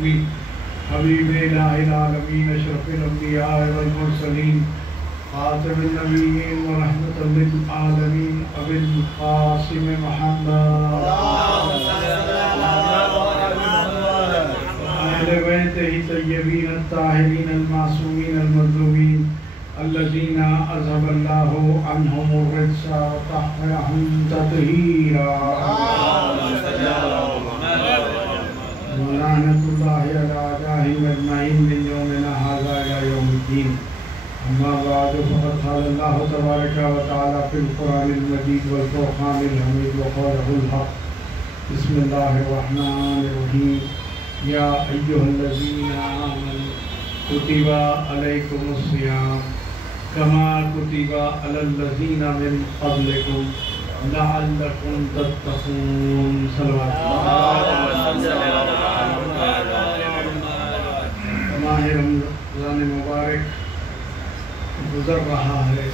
المعصومين حبيب إله العالمين أشرف الأنبياء والمرسلين خاتم النبيين ورحمة للعالمين أبي القاسم محمد أهل بيته الطيبين الطاهرين المعصومين المظلومين الذين أذهب الله عنهم الرجس وطهرهم تطهيرا ولعنة الله على أعدائهم أجمعين من يومنا هذا إلى يوم الدين. أما بعد فقد قال الله تبارك وتعالى في القرآن المجيد والفرقان الحميد وقوله الحق. بسم الله الرحمن الرحيم. يا أيها الذين آمنوا كتب عليكم الصيام كما كتب على الذين من قبلكم لعلكم تتقون. صلوات ماہ رمضان مبارک گزر رہا ہے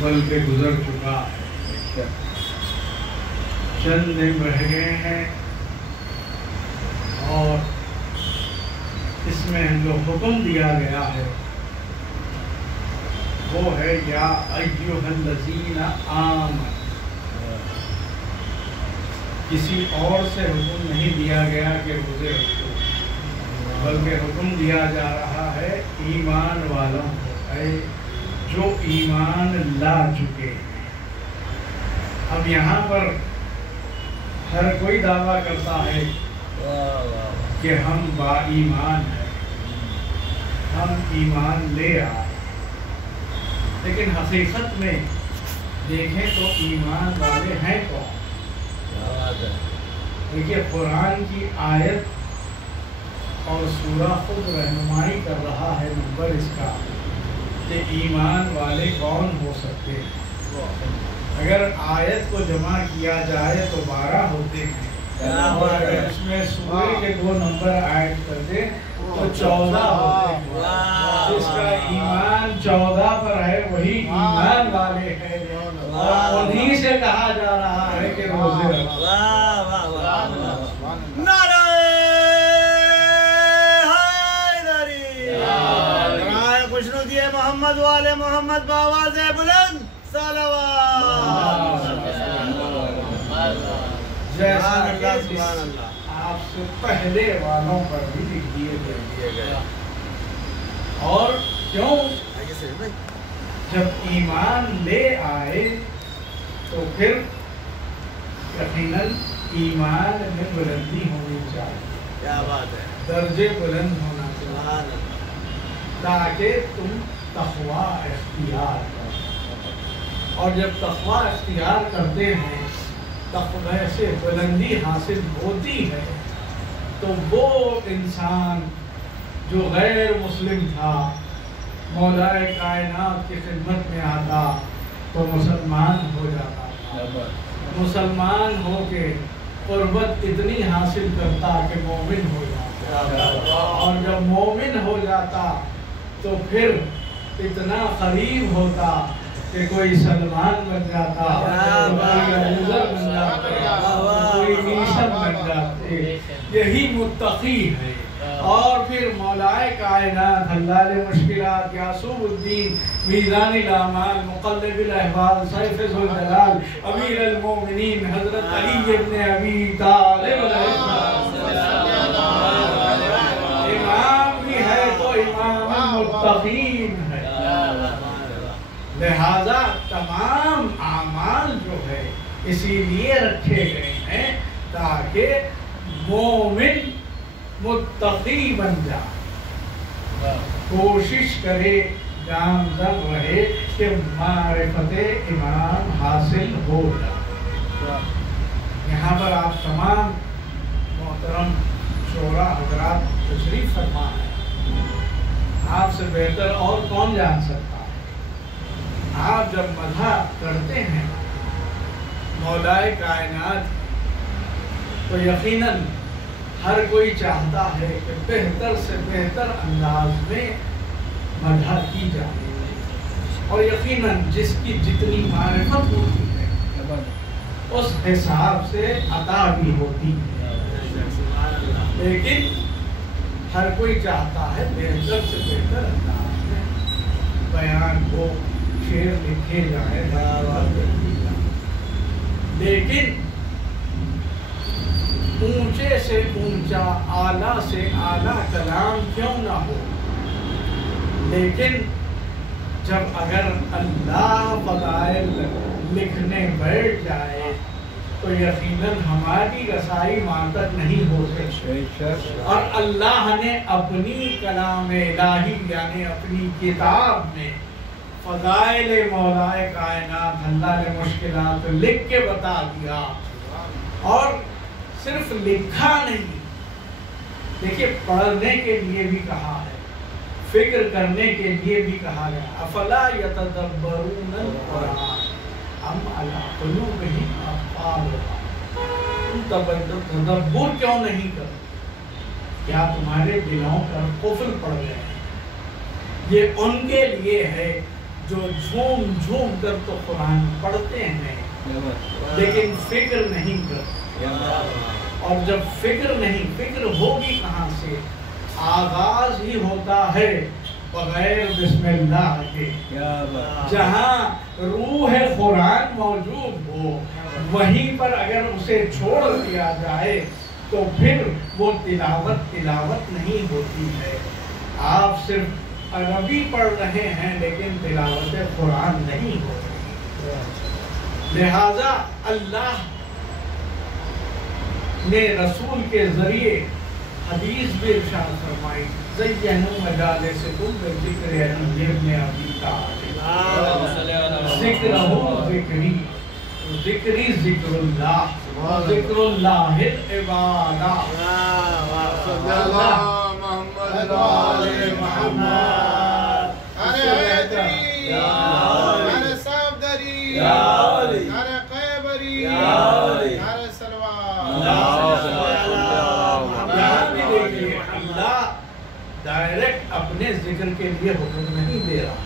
بلکہ گزر چکا ہے. چند دن رہ گئے ہیں اور اس میں جو حکم دیا گیا ہے وہ ہے یا ایھا الذین آمنوا. کسی اور سے حکم نہیں دیا گیا کہ روزے رکھو، بلکہ حکم دیا جا رہا ہے ایمان والوں کو، اے جو ایمان لا چکے ہیں. اب یہاں پر ہر کوئی دعویٰ کرتا ہے کہ ہم با ایمان ہیں، ہم ایمان لے آئے، لیکن حقیقت میں دیکھیں تو ایمان والے ہیں کون؟ دیکھیے قرآن کی آیت اور سورہ خود رہنمائی کر رہا ہے نمبر اس کا کہ ایمان والے کون ہو سکتے ہیں. اگر آیت کو جمع کیا جائے تو 12 ہوتے ہیں، اور اگر اس میں سورہ کے 2 نمبر ایڈ کر دیں تو 14 ہوتے ہیں. جس کا ایمان 14 پر ہے وہی ایمان والے ہیں، اور انہی سے کہا جا رہا ہے کہ روزے رکھو. نعرہ حیدری، نعرہ خوشنودی محمد والے محمد بآواز بلند صلوات. جیسا کہ آپ سے پہلے والوں پر بھی لکھ دیے گئے. اور کیوں؟ جب ایمان لے آئے تو پھر یقیناً ایمان میں بلندی ہونی چاہیے. کیا بات ہے، درجے بلند ہونا چاہیے تاکہ تم تقویٰ اختیار کرو. اور جب تقویٰ اختیار کرتے ہیں، تقوی سے بلندی حاصل ہوتی ہے، تو وہ انسان جو غیر مسلم تھا مولائے کائنات کی خدمت میں آتا تو مسلمان ہو جاتا تھا. مسلمان ہو کے قربت اتنی حاصل کرتا کہ مومن ہو جاتا، اور جب مومن ہو جاتا تو پھر اتنا قریب ہوتا کہ کوئی سلمان بن جاتا، کوئی ابوذر بن جاتے، کوئی نیشم بن جاتے. یہی متقی ہے. اور پھر مولائے کائنات حلال مشکلات یعصوب الدین میزان الاعمال مقلب الاحوال سیف ذو الجلال امیر المومنین حضرت علی ابن ابی طالب امام بھی ہے تو امام المتقین ہے. لہذا تمام اعمال جو ہے اسی لیے رکھے گئے ہیں تاکہ مومن متقی بن جائے، کوشش کرے، گامزن رہے کہ معرفت امام حاصل ہو جائے. یہاں پر آپ تمام محترم شعراء حضرات تشریف فرما ہے. آپ سے بہتر اور کون جان سکتا ہے؟ آپ جب مدح کرتے ہیں مولائے کائنات تو یقیناً ہر کوئی چاہتا ہے کہ بہتر سے بہتر انداز میں مدح کی جائے، اور یقیناً جس کی جتنی معرفت ہوتی ہے اس حساب سے عطا بھی ہوتی ہے. لیکن ہر کوئی چاہتا ہے بہتر سے بہتر انداز میں بیان ہو، شعر لکھے جائے، لیکن اونچے سے اونچا، اعلیٰ سے اعلیٰ کلام کیوں نہ ہو، لیکن جب اگر اللہ فضائل لکھنے بیٹھ جائے تو یقیناً ہماری رسائی وہاں تک نہیں ہو سکتی، اور اللہ نے اپنی کلام الہی یعنی اپنی کتاب میں فضائل مولائے کائنات اللہ نے مشکلات لکھ کے بتا دیا، اور صرف لکھا نہیں، دیکھیے پڑھنے کے لیے بھی کہا ہے، فکر کرنے کے لیے بھی کہا گیا، افلا یتدبرون القرآن ام علی قلوب اقفالها، تم تدبر کیوں نہیں کرتے، کیا تمہارے دلوں پر قفل پڑ گئے ہیں؟ یہ ان کے لیے ہے جو جھوم جھوم کر تو قرآن پڑھتے ہیں لیکن فکر نہیں کرتے، اور جب فکر نہیں، فکر ہوگی کہاں سے؟ آغاز ہی ہوتا ہے بغیر بسم اللہ کے، جہاں روح قرآن موجود ہو وہیں پر اگر اسے چھوڑ دیا جائے تو پھر وہ تلاوت نہیں ہوتی ہے، آپ صرف عربی پڑھ رہے ہیں لیکن تلاوت قرآن نہیں ہو رہی، لہذا اللہ نے رسول کے ذریعے حدیث بھی ارشاد فرمائی، زینوا مجالسکم بذکر علی ابن ابی طالب، ذکرہ ذکری، ذکری ذکر اللہ، ذکر اللہ العبادہ، صلی اللہ محمد وآل محمد، ارے حیدری، ارے صفدری، ارے قیبری، ارے سلوات، اللہ ڈائریکٹ اپنے ذکر کے لیے حکم نہیں دے رہا،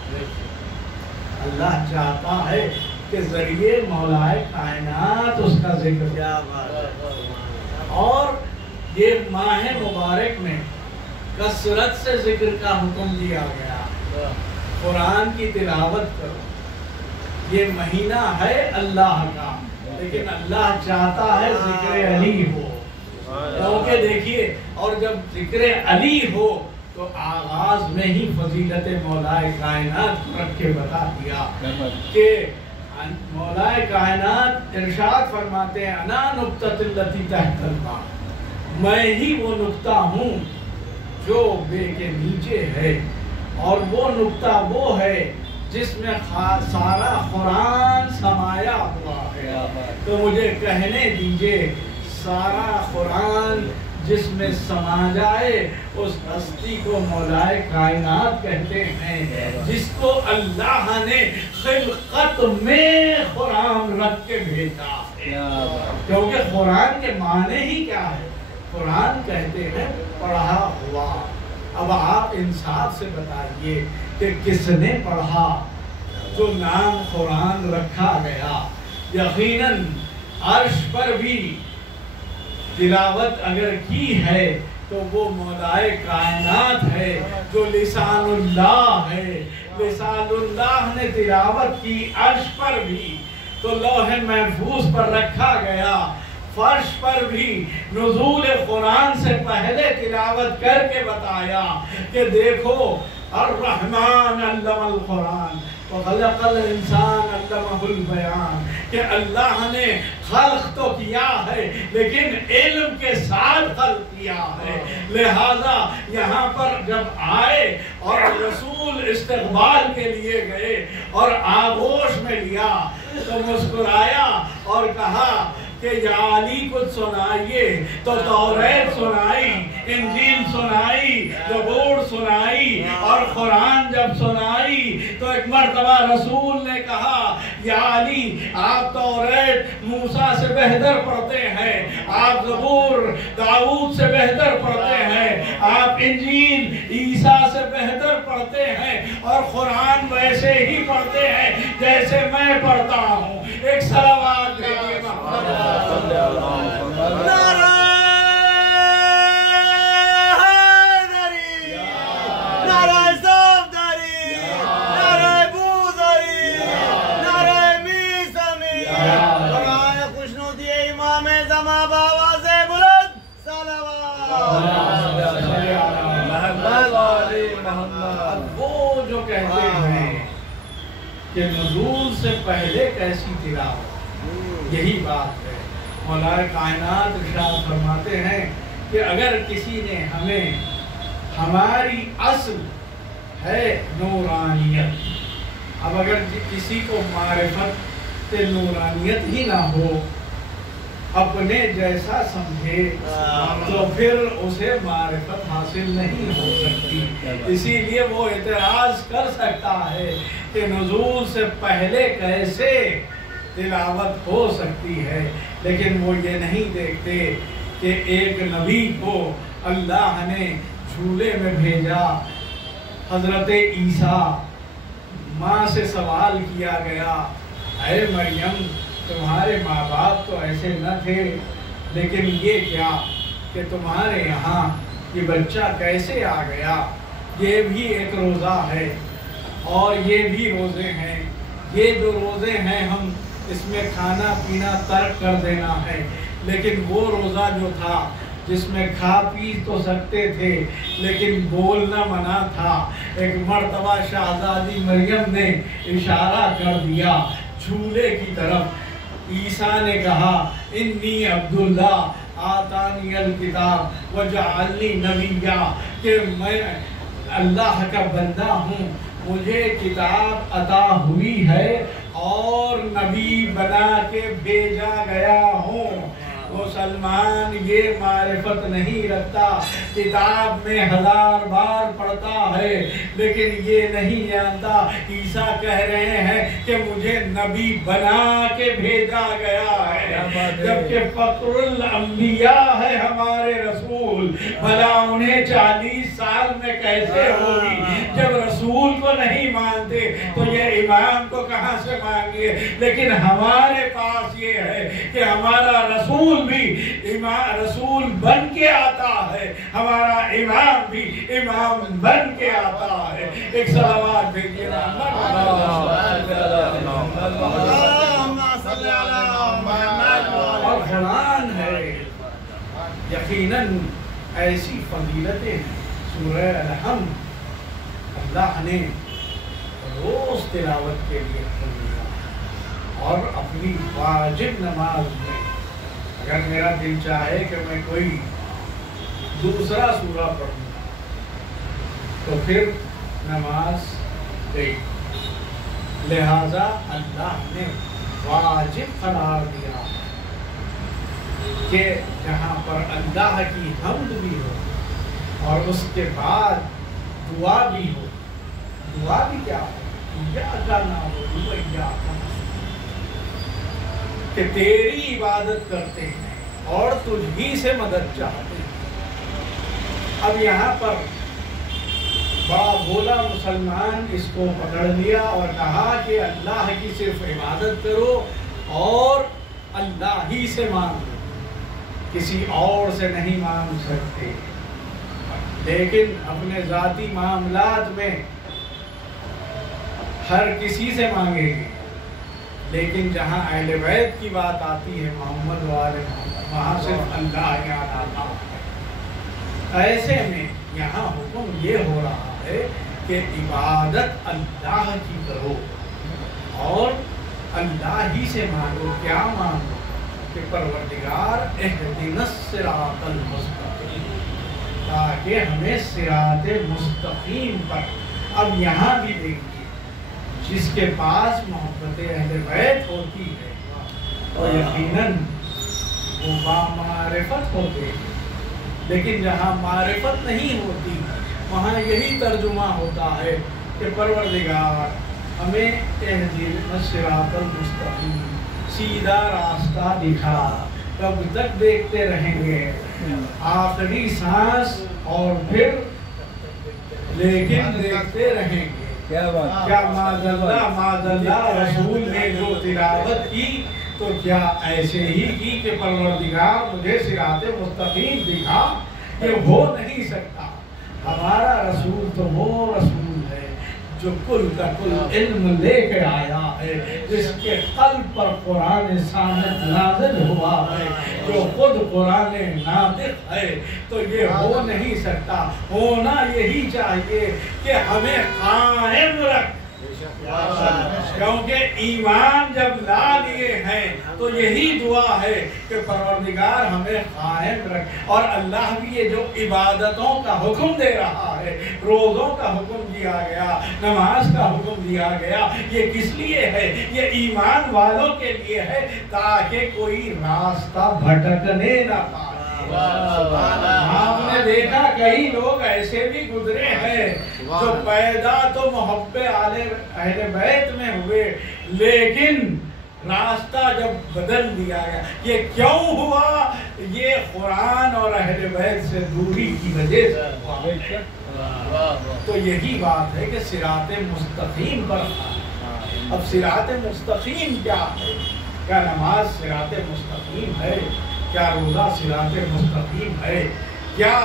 اللہ چاہتا ہے کہ ذریعے مولائے کائنات اس کا ذکر کیا، اور یہ ماہ مبارک میں کثرت سے ذکر کا حکم دیا گیا، قرآن کی تلاوت کرو، یہ مہینہ ہے اللہ کا، لیکن اللہ چاہتا ہے ذکر علی ہو، کیونکہ دیکھیے، اور جب ذکر علی ہو تو آغاز میں ہی فضیلت مولائے کائنات رکھ کے بتا دیا کہ مولائے کائنات ارشاد فرماتے ہیں، انا نقطۃ التی تحت الماء، میں ہی وہ نقطہ ہوں جو بے کے نیچے ہے، اور وہ نقطہ وہ ہے جس میں سارا قرآن سمایا ہوا ہے، تو مجھے کہنے دیجئے سارا قرآن جس میں سما جائے اس ہستی کو مولائے کائنات کہتے ہیں، جس کو اللہ نے خلقت میں قرآن رکھ کے بھیجا ہے، کیونکہ قرآن کے معنی ہی کیا ہے؟ قرآن کہتے ہیں پڑھا ہوا۔ اب آپ انصاف سے بتائیے کہ کس نے پڑھا؟ جو نام قرآن رکھا گیا، یقیناً عرش پر بھی تلاوت اگر کی ہے تو وہ مولائے کائنات ہے جو لسان اللہ ہے، لسان اللہ نے تلاوت کی عرش پر بھی، تو لوح محفوظ پر رکھا گیا، فرش پر بھی نزول قرآن سے پہلے تلاوت کر کے بتایا کہ دیکھو الرحمن علم القرآن وخلق الانسان علمہ البیان، کہ اللہ نے خلق تو کیا ہے لیکن علم کے ساتھ خلق کیا ہے، لہذا یہاں پر جب آئے اور رسول استقبال کے لیے گئے اور آغوش میں لیا تو مسکرایا اور کہا کہ یا علی کچھ سنائیے، تو توریت سنائی، انجیل سنائی، زبور سنائی، اور قرآن جب سنائی تو ایک مرتبہ رسول نے کہا یا علی آپ توریت موسیٰ سے بہتر پڑھتے ہیں، آپ زبور داؤد سے بہتر پڑھتے ہیں، آپ انجیل عیسیٰ سے بہتر پڑھتے ہیں، اور قرآن ویسے ہی پڑھتے ہیں جیسے میں پڑھتا ہوں۔ ایک صلوات بھیجیے محمد۔ نعرہ حیدری، وہ جو کہتے ہیں کہ نزول سے پہلے کیسی تلاوت، یہی بات ہے۔ مولا کائنات ارشاد فرماتے ہیں کہ اگر کسی نے ہمیں، ہماری اصل ہے نورانیت، اب اگر کسی کو معرفت نورانیت ہی نہ ہو، اپنے جیسا سمجھے، تو پھر اسے معرفت حاصل نہیں ہو سکتی۔ اسی لیے وہ اعتراض کر سکتا ہے کہ نزول سے پہلے کیسے تلاوت ہو سکتی ہے، لیکن وہ یہ نہیں دیکھتے کہ ایک نبی کو اللہ نے جھولے میں بھیجا، حضرت عیسیٰ، ماں سے سوال کیا گیا، اے مریم تمہارے ماں باپ تو ایسے نہ تھے، لیکن یہ کیا کہ تمہارے یہاں یہ بچہ کیسے آ گیا؟ یہ بھی ایک روزہ ہے اور یہ بھی روزے ہیں، یہ جو روزے ہیں ہم اس میں کھانا پینا ترک کر دینا ہے، لیکن وہ روزہ جو تھا جس میں کھا پی تو سکتے تھے لیکن بولنا منع تھا، ایک مرتبہ شہزادی مریم نے اشارہ کر دیا جھولے کی طرف، عیسیٰ نے کہا انی عبداللہ آتانی الکتاب وجعلنی نبیا، کہ میں اللہ کا بندہ ہوں، مجھے کتاب عطا ہوئی ہے اور نبی بنا کے بھیجا گیا ہوں۔ مسلمان یہ معرفت نہیں رکھتا، کتاب میں 1000 بار پڑھتا ہے لیکن یہ نہیں جانتا عیسیٰ کہہ رہے ہیں کہ مجھے نبی بنا کے بھیجا گیا ہے، جبکہ فخر الانبیاء ہے ہمارے رسول، بھلا انہیں 40 سال میں کیسے ہوگی؟ جب رسول کو نہیں مانتے تو یہ امام کو کہاں سے مانگے؟ لیکن ہمارے پاس یہ ہے کہ ہمارا رسول بھی رسول بن کے آتا ہے، ہمارا امام بھی امام بن کے آتا ہے۔ ایک صلوات بھیجیے اور قرآن ہے، یقیناً ایسی فضیلتیں ہیں۔ سورہ الحمد اللہ نے روز تلاوت کے لیے کھولیا، اور اپنی واجب نماز میں اگر میرا دل چاہے کہ میں کوئی دوسرا سورہ پڑھوں تو پھر نماز گئی، لہذا اللہ نے واجب قرار دیا کہ جہاں پر اللہ کی حمد بھی ہو اور اس کے بعد دعا بھی ہو۔ دعا بھی کیا ہو؟ ایاک نعبد و ایاک نستعین، کہ تیری عبادت کرتے ہیں اور تجھ ہی سے مدد چاہتے ہیں۔ اب یہاں پر بڑا بولا مسلمان اس کو پکڑ لیا اور کہا کہ اللہ کی صرف عبادت کرو اور اللہ ہی سے مانگو، کسی اور سے نہیں مانگ سکتے، لیکن اپنے ذاتی معاملات میں ہر کسی سے مانگیں گے، لیکن جہاں اہل بیت کی بات آتی ہے محمد و آل محمد، وہاں صرف اللہ یاد آتا ہے۔ ایسے میں یہاں حکم یہ ہو رہا ہے کہ عبادت اللہ کی کرو اور اللہ ہی سے مانگو۔ کیا مانگو؟ کہ پروردگار اہدنا الصراط المستقیم، تاکہ ہمیں صراط مستقیم پر۔ اب یہاں بھی دیکھیے، جس کے پاس محبت اہل بیت ہوتی ہے تو یقیناً وہ بامعرفت ہوتے ہیں، لیکن جہاں معرفت نہیں ہوتی وہاں یہی ترجمہ ہوتا ہے کہ پروردگار ہمیں اہدنا الصراط المستقیم، سیدھا راستہ دکھا۔ کب تک دیکھتے رہیں گے؟ آخری سانس اور پھر لیکن دیکھتے رہیں گے۔ کیا معاذ اللہ رسول نے جو تلاوت کی تو کیا ایسے ہی کی کہ پروردگار مجھے صراط مستقیم دکھا؟ یہ ہو نہیں سکتا۔ ہمارا رسول تو وہ رسول ہے جو کل کا کل علم لے کے آیا ہے، جس کے قلب پر قرآن صامت نازل ہوا ہے، جو خود قرآن ناطق ہے، تو یہ ہو نہیں سکتا۔ ہونا یہی چاہیے کہ ہمیں قائم رکھ، کیونکہ ایمان جب لا لیے ہیں تو یہی دعا ہے کہ پروردگار ہمیں قائم رکھ۔ اور اللہ بھی یہ جو عبادتوں کا حکم دے رہا ہے، روزوں کا حکم دیا گیا، نماز کا حکم دیا گیا، یہ کس لیے ہے؟ یہ ایمان والوں کے لیے ہے، تاکہ کوئی راستہ بھٹکنے نہ پائے۔ آپ نے دیکھا کئی لوگ ایسے بھی گزرے ہیں جو پیدا تو محب اہل بیت میں ہوئے، لیکن راستہ جب بدل دیا گیا۔ یہ کیوں ہوا؟ یہ قرآن اور اہل بیت سے دوری کی وجہ سے ہوا۔ تو یہی بات ہے کہ صراط مستقیم پر۔ اب صراط مستقیم کیا ہے؟ کیا نماز صراط مستقیم ہے؟ کیا روزہ صراط مستقیم ہے؟ کیا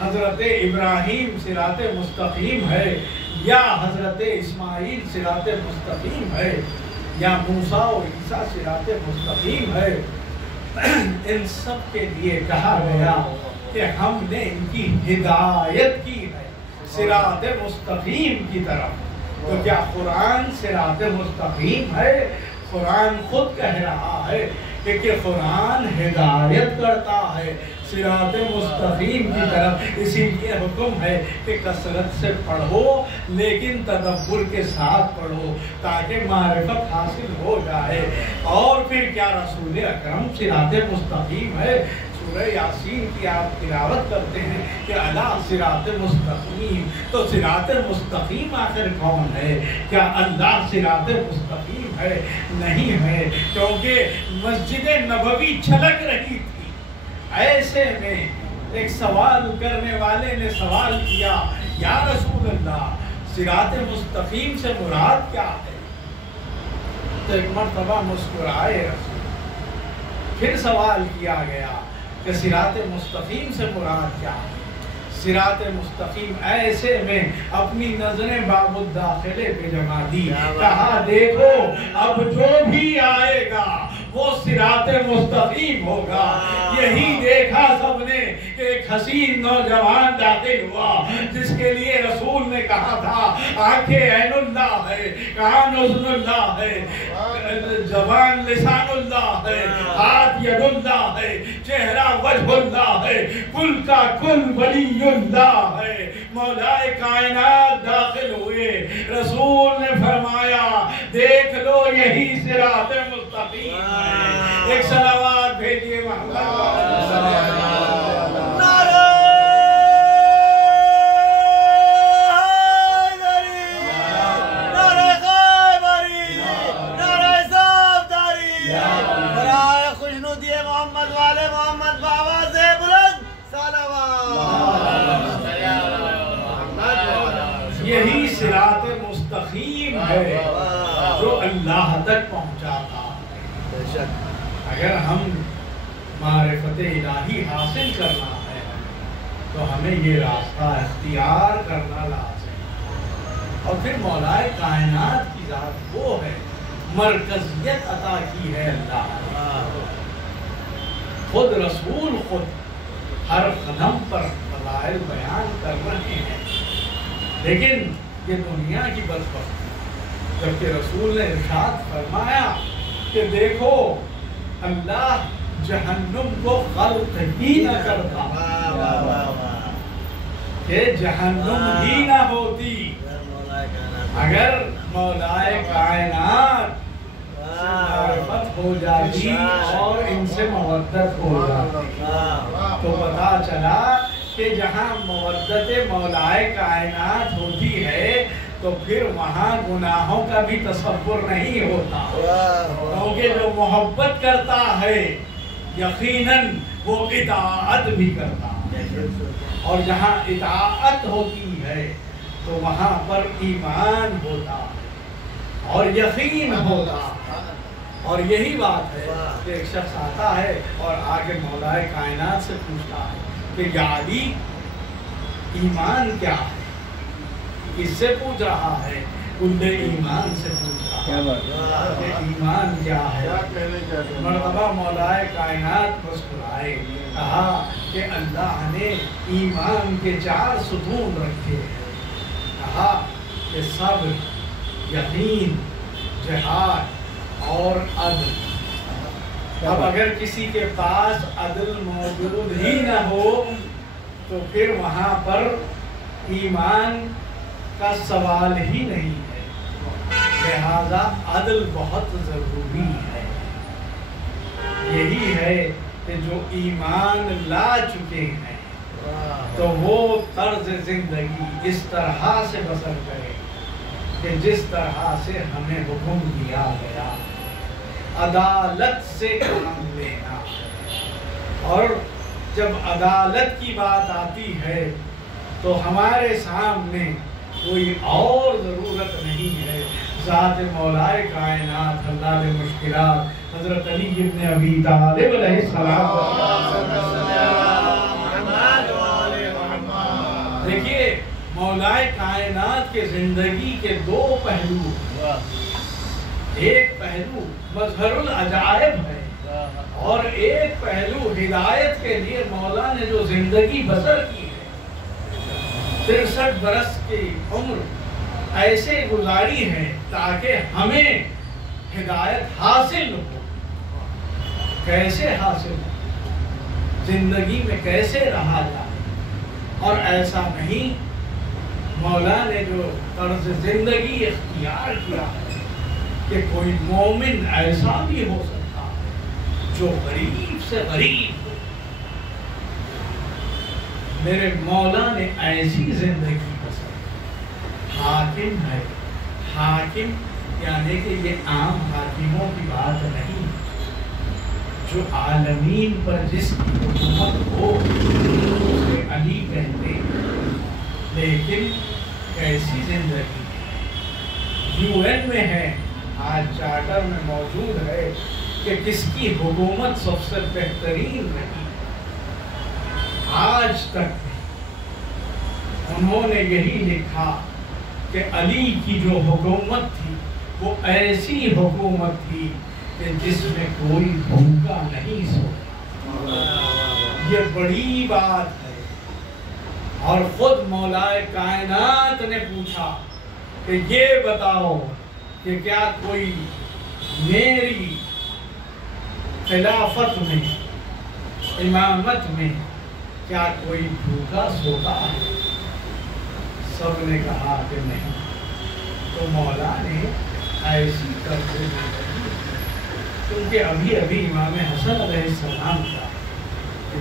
حضرت ابراہیم صراط مستقیم ہے؟ یا حضرت اسماعیل صراط مستقیم ہے؟ یا موسیٰ و عیسیٰ صراط مستقیم ہے؟ ان سب کے لیے کہا گیا کہ ہم نے ان کی ہدایت کی ہے صراط مستقیم کی طرف۔ تو کیا قرآن صراط مستقیم ہے؟ قرآن خود کہہ رہا ہے کہ قرآن ہدایت کرتا ہے صراط مستقیم کی طرف۔ اسی لیے حکم ہے کہ کثرت سے پڑھو، لیکن تدبر کے ساتھ پڑھو تاکہ معرفت حاصل ہو جائے۔ اور پھر کیا رسول اکرم صراط مستقیم ہے؟ سورہ یاسین کی آپ تلاوت کرتے ہیں کہ الا صراط مستقیم۔ تو صراط مستقیم آخر کون ہے؟ کیا اللہ صراط مستقیم ہے؟ نہیں ہے، کیونکہ مسجد نبوی چھلک رہی تھی۔ ایسے میں ایک سوال کرنے والے نے سوال کیا، یا رسول اللہ صراط مستقیم سے مراد کیا ہے؟ تو ایک مرتبہ مسکرائے رسول، پھر سوال کیا گیا کہ صراط مستقیم سے مراد کیا ہے؟ صراط مستقیم ایسے میں اپنی نظریں باب الداخلے پہ جما دی، کہا دیکھو اب جو بھی آئے گا وہ صراط مستقیم ہوگا۔ یہی دیکھا سب نے کہ ایک حسین نوجوان داخل ہوا جس کے لیے رسول نے کہا تھا آنکھیں عین اللہ ہے، کان اذن اللہ ہے، زبان لسان اللہ ہے، ہاتھ ید اللہ ہے، چہرہ وجہ اللہ ہے، کل کا کل ولی اللہ ہے۔ مولا کائنات داخل ہوئے، رسول نے فرمایا دیکھ لو یہی صراط مستقیم ہے۔ ایک صلوات بھیجیے محمد نعرہ نعرہ خیبری، نعرہ صفدری، برائے خوشنودی محمد والے محمد بابا سے بلند صلوات۔ یہی صراط مستقیم ہے جو اللہ تک پہنچاتا ہے۔ اگر ہم معرفت الہی حاصل کرنا ہے تو ہمیں یہ راستہ اختیار کرنا لازم ہے۔ اور پھر مولا کائنات کی ذات وہ ہے، مرکزیت عطا کی ہے اللہ، خود رسول خود ہر قدم پر فضائل بیان کر رہے ہیں، لیکن یہ دنیا کی بدبختی، جبکہ رسول نے ارشاد فرمایا کہ دیکھو اللہ جہنم کو خلق ہی نہ کرتا، کہ جہنم ہی نہ ہوتی اگر مولا کائنات سے معرفت ہو جاتی اور ان سے مودت ہو جاتی، تو پتا چلا کہ جہاں مودت مولا کائنات ہوتی ہے تو پھر وہاں گناہوں کا بھی تصور نہیں ہوتا، کیونکہ جو محبت کرتا ہے یقیناً وہ اطاعت بھی کرتا ہے، اور جہاں اطاعت ہوتی ہے تو وہاں پر ایمان ہوتا ہے اور یقین ہوتا ہے۔ اور یہی بات ہے کہ ایک شخص آتا ہے اور آگے مولا کائنات سے پوچھتا ہے کہ یا علی ایمان کیا ہے؟ کس سے پوچھ رہا ہے؟ کلے ایمان سے پوچھ رہا ہے کہ ایمان کیا ہے۔ مرتبہ مولائے کائنات مسکرائے، کہا کہ اللہ نے ایمان کے 4 ستون رکھے ہیں، کہا کہ صبر، یقین، جہاد اور عدل۔ اب اگر کسی کے پاس عدل موجود ہی نہ ہو تو پھر وہاں پر ایمان کا سوال ہی نہیں ہے، لہذا عدل بہت ضروری ہے۔ یہی ہے کہ جو ایمان لا چکے ہیں تو وہ طرز زندگی اس طرح سے بسر کرے کہ جس طرح سے ہمیں حکم دیا گیا، عدالت سے کام لینا۔ اور جب عدالت کی بات آتی ہے تو ہمارے سامنے کوئی اور ضرورت نہیں ہے، ذات مولائے کائنات حلال مشکلات حضرت علی ابن ابی طالب علیہ السلام۔ دیکھیے مولائے کائنات کے زندگی کے 2 پہلو، ایک پہلو مظہر العجائب ہے اور ایک پہلو ہدایت کے لیے مولا نے جو زندگی بسر کی ہے۔ 63 برس کی عمر ایسے گزاری ہے تاکہ ہمیں ہدایت حاصل ہو۔ کیسے حاصل ہو؟ زندگی میں کیسے رہا جائے؟ اور ایسا نہیں، مولا نے جو طرز زندگی اختیار کیا ہے کہ کوئی مومن ایسا بھی ہو سکتا ہے جو غریب سے غریب ہو۔ میرے مولا نے ایسی زندگی بسر، حاکم ہے، حاکم یعنی کہ یہ عام حاکموں کی بات نہیں، جو عالمین پر جس کی حکومت ہو اسے علی کہتے ہیں۔ لیکن کیسی زندگی ہے؟ UN میں ہے، آج چارٹر میں موجود ہے کہ کس کی حکومت سب سے بہترین رہی۔ آج تک انہوں نے یہی لکھا کہ علی کی جو حکومت تھی وہ ایسی حکومت تھی کہ جس میں کوئی بھوکا نہیں سوتا۔ یہ بڑی بات ہے۔ اور خود مولائے کائنات نے پوچھا کہ یہ بتاؤ کہ کیا کوئی میری خلافت میں، امامت میں کیا کوئی بھوکا سوتا ہے؟ سب نے کہا کہ نہیں۔ تو مولا نے ایسی طرز زندگی، کیونکہ ابھی امام حسن علیہ السلام کا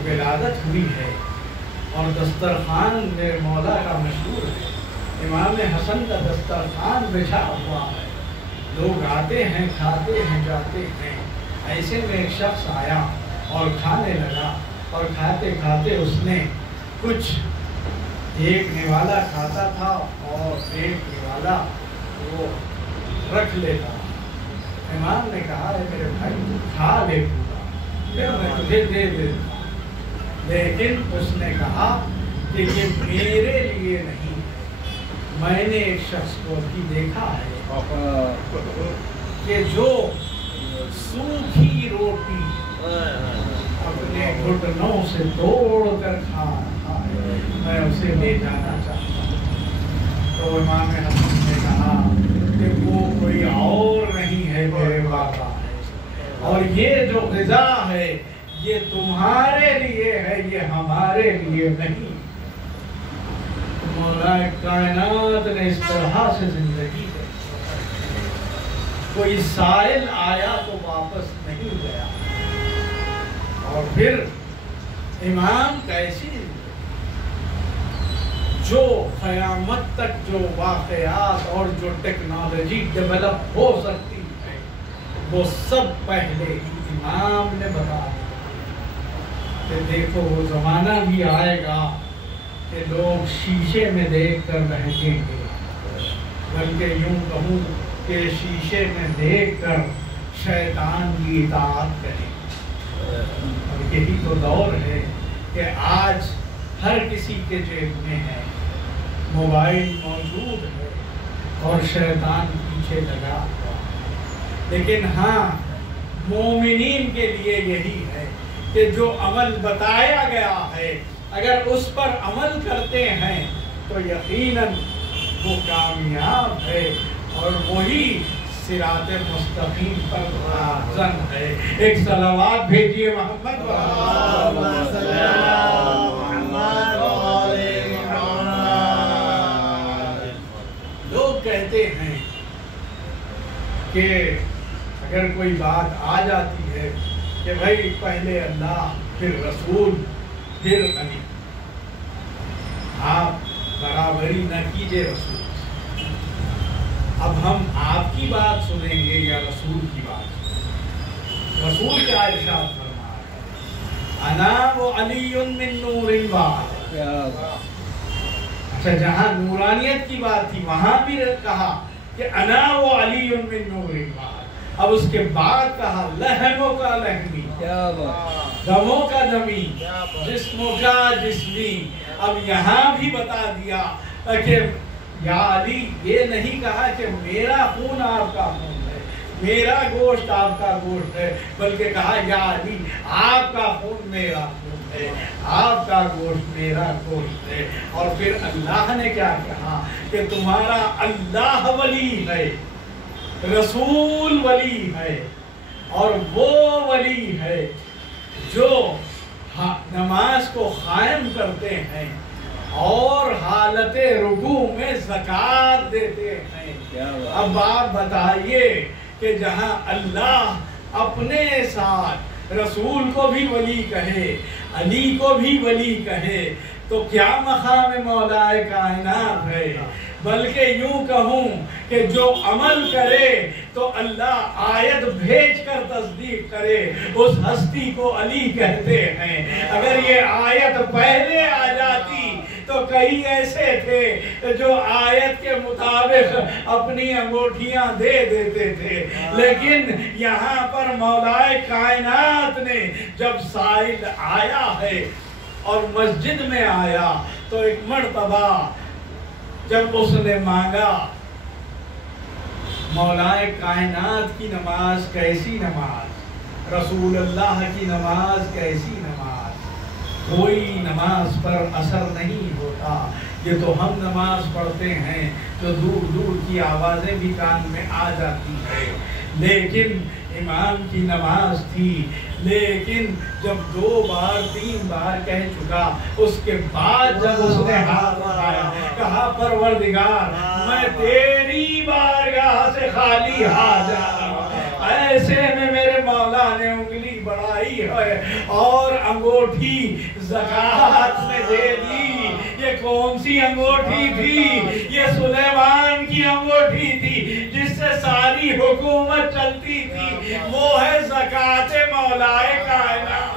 ولادت ہوئی ہے اور دسترخوان میرے مولا کا مشہور ہے۔ امام حسن کا دسترخوان بچھا ہوا ہے، لوگ آتے ہیں، کھاتے ہیں، جاتے ہیں۔ ایسے میں ایک شخص آیا اور کھانے لگا، اور کھاتے کھاتے اس نے کچھ، ایک نوالا کھاتا تھا اور ایک نوالا وہ رکھ لیتا۔ امام نے کہا ہے میرے بھائی تو کھا لے پورا، پھر میں تجھے دے دیتا۔ لیکن اس نے کہا کہ یہ میرے لیے نہیں ہے۔ میں نے ایک شخص کو بھی دیکھا ہے کہ جو سوکھی روٹی اپنے گھٹنوں سے توڑ کر کھا رہا ہے، میں اسے لے جانا چاہتا ہوں۔ تو امام حسن نے کہا کہ وہ کوئی اور نہیں ہے، میرے بابا ہے، اور یہ جو غذا ہے یہ تمہارے لیے ہے، یہ ہمارے لیے نہیں۔ مولا کائنات نے اس طرح سے زندگی دی، کوئی سائل آیا تو واپس نہیں گیا۔ اور پھر امام کیسی جو قیامت تک جو واقعات اور جو ٹیکنالوجی ڈیولپ ہو سکتی ہے وہ سب پہلے ہی امام نے بتا دیا کہ دیکھو وہ زمانہ بھی آئے گا کہ لوگ شیشے میں دیکھ کر بہکیں گے، بلکہ یوں کہوں کہ شیشے میں دیکھ کر شیطان کی اطاعت کریں۔ اور یہی تو دور ہے کہ آج ہر کسی کے جیب میں ہے، موبائل موجود ہے اور شیطان پیچھے لگا ہوا، لیکن ہاں مومنین کے لیے یہی ہے کہ جو عمل بتایا گیا ہے اگر اس پر عمل کرتے ہیں تو یقیناً وہ کامیاب ہے اور وہی صراط مستقیم پر راہزن ہے۔ ایک صلوات بھیجیے محمد لوگ کہتے ہیں کہ اگر کوئی بات آ جاتی ہے کہ بھائی پہلے اللہ پھر رسول پھر علی، آپ برابری نہ کیجئے رسول سے، اب ہم آپ کی بات سنیں گے یا رسول کی بات؟ رسول کیا ارشاد فرما ہے؟ انا و علی من نور البار۔ اچھا، جہاں نورانیت کی بات تھی وہاں بھی کہا کہ انا و علی من نور البار، اب اس کے بعد کہا لہموں کا لہمی، دموں کا دمی، جسموں کا جسمی۔ اب یہاں بھی بتا دیا کہ یا علی، یہ نہیں کہا کہ میرا خون آپ کا خون ہے، میرا گوشت آپ کا گوشت ہے، بلکہ کہا یا علی آپ کا خون میرا خون ہے، آپ کا گوشت میرا گوشت ہے۔ اور پھر اللہ نے کیا کہا کہ تمہارا اللہ ولی ہے، رسول ولی ہے، اور وہ ولی ہے جو نماز کو قائم کرتے ہیں اور حالت رکوع میں زکوٰۃ دیتے ہیں۔ اب آپ بتائیے کہ جہاں اللہ اپنے ساتھ رسول کو بھی ولی کہے، علی کو بھی ولی کہے، تو کیا مقام مولا کائنات ہے؟ بلکہ یوں کہوں کہ جو عمل کرے تو اللہ آیت بھیج کر تصدیق کرے، اس ہستی کو علی کہتے ہیں۔ اگر یہ آیت پہلے آ جاتی تو کئی ایسے تھے جو آیت کے مطابق اپنی انگوٹھیاں دے دیتے تھے، لیکن یہاں پر مولا کائنات نے جب سائل آیا ہے اور مسجد میں آیا تو ایک مرتبہ جب اس نے مانگا مولا کائنات کی نماز کیسی نماز، رسول اللہ کی نماز کیسی نماز، کوئی نماز پر اثر نہیں ہوتا، یہ تو ہم نماز پڑھتے ہیں تو دور دور کی آوازیں بھی کان میں آ جاتی ہے، لیکن امام کی نماز تھی، لیکن جب 2 بار 3 بار کہہ چکا، اس کے بعد جب اس نے ہاتھ اٹھایا کہا پروردگار میں تیری بارگاہ سے خالی ہاتھ جا رہا ہوں، ایسے میں میرے مولا نے انگلی بڑھائی ہے اور انگوٹھی زکوٰۃ میں دے دی۔ یہ کون سی انگوٹھی تھی؟ یہ سلیمان کی انگوٹھی تھی جس سے ساری حکومت چلتی تھی، وہ ہے زکوٰۃ مولا کائنات۔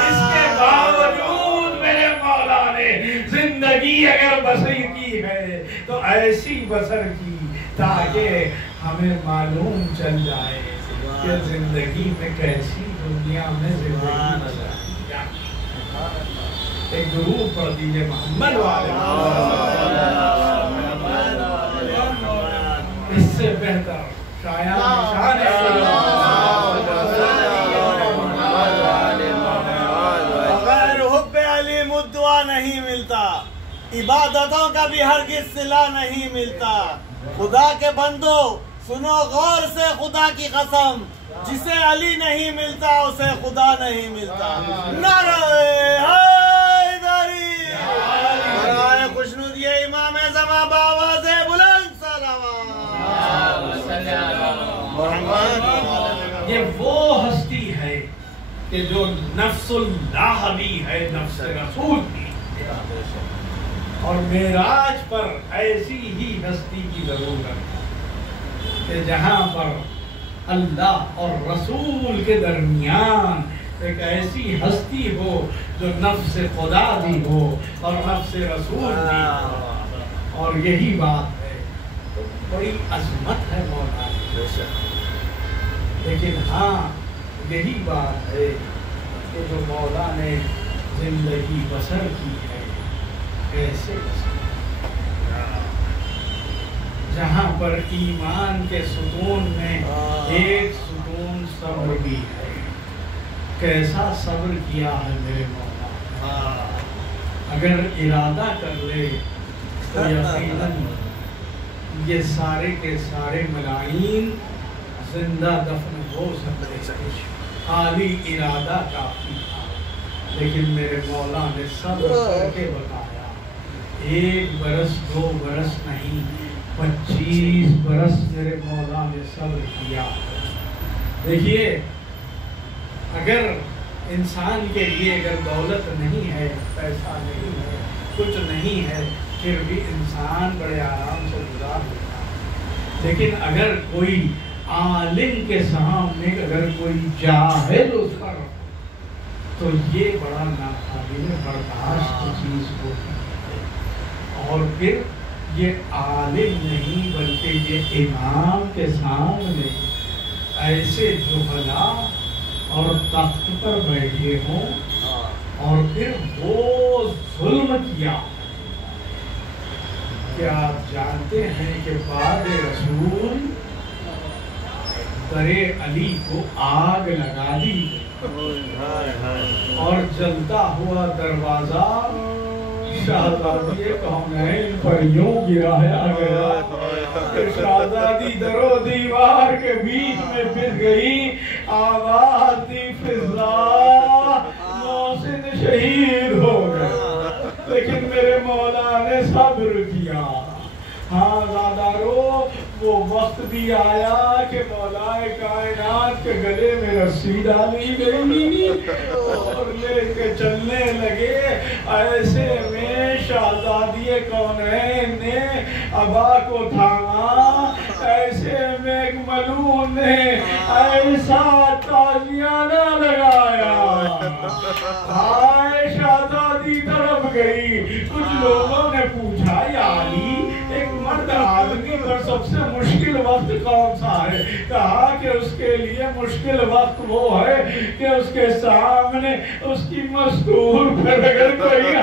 اس کے باوجود میرے مولا نے زندگی اگر بسر کی ہے تو ایسی بسر کی تاکہ ہمیں معلوم چل جائے کہ زندگی میں کیسی دنیا میں زندگی۔ ایک درود پڑھ دیجئے محمد والے، اس سے بہتر شایان بغیر حب علی مدعا نہیں ملتا، عبادتوں کا بھی ہرگز صلہ نہیں ملتا۔ خدا کے بندو سنو غور سے خدا کی قسم، جسے علی نہیں ملتا اسے خدا نہیں ملتا۔ نعرہ حیدری، نعرہ خوشنود یہ امام زمان بآواز بلند صلوات۔ یہ وہ ہستی ہے کہ جو نفس اللہ بھی ہے، نفس رسول بھی، اور معراج پر ایسی ہی ہستی کی ضرورت ہے کہ جہاں پر اللہ اور رسول کے درمیان ایک ایسی ہستی ہو جو نفس خدا بھی ہو اور نفس رسول بھی ہو، اور یہی بات ہے۔ تو بڑی عظمت ہے مولا کی، لیکن ہاں یہی بات ہے کہ جو مولا نے زندگی بسر کی ہے کیسے بسر، جہاں پر ایمان کے ستون میں ایک ستون صبر بھی ہے. کیسا صبر کیا ہے میرے مولا. اگر ارادہ کر لے تو یقیناً یہ سارے کے سارے ملائین زندہ دفن ہو سکتے ہیں. خالی ارادہ کافی تھا. لیکن میرے مولا نے صبر کر کے بتایا. 1 برس 2 برس نہیں، 25 برس میرے مولا نے صبر کیا. دیکھیے، اگر انسان کے لیے اگر دولت نہیں ہے، پیسہ نہیں ہے، کچھ نہیں ہے، پھر بھی انسان بڑے آرام سے گزار لیتا ہے. لیکن اگر کوئی عالم کے سامنے اگر کوئی جاہل اس پر، تو یہ بڑا ناقابل برداشت چیز ہوتی ہے. اور پھر یہ عالم نہیں بلکہ یہ امام کے سامنے ایسے جہلا اور تخت پر بیٹھے ہوں اور پھر وہ ظلم کیا. کیا آپ جانتے ہیں کہ بعد رسول درے علی کو آگ لگا دی اور جلتا ہوا دروازہ شہزادی کونین پر یوں گرایا گیا کہ شہزادی در و دیوار کے بیچ میں پھر گئی. آواز دی فضا، محسن شہید ہو گئے. لیکن میرے مولا نے صبر کیا. ہاں زیادہ رو، وہ وقت بھی آیا کہ مولا کائنات کے گلے میں رسی ڈالی گئی اور لے کے چلنے لگے. ایسے میں شہزادی کونین نے ابا کو تھاما. ایسے میں ایک ملعون نے ایسا تازیانہ لگایا. ہائے شہزادی طرف گئی. کچھ لوگوں نے پوچھا، یا علی، ایک مرد آدمی پر سب سے مشکل وقت کون سا ہے؟ کہا کہ اس کے لیے مشکل وقت وہ ہے کہ اس کے سامنے اس کی مستور پر اگر کوئی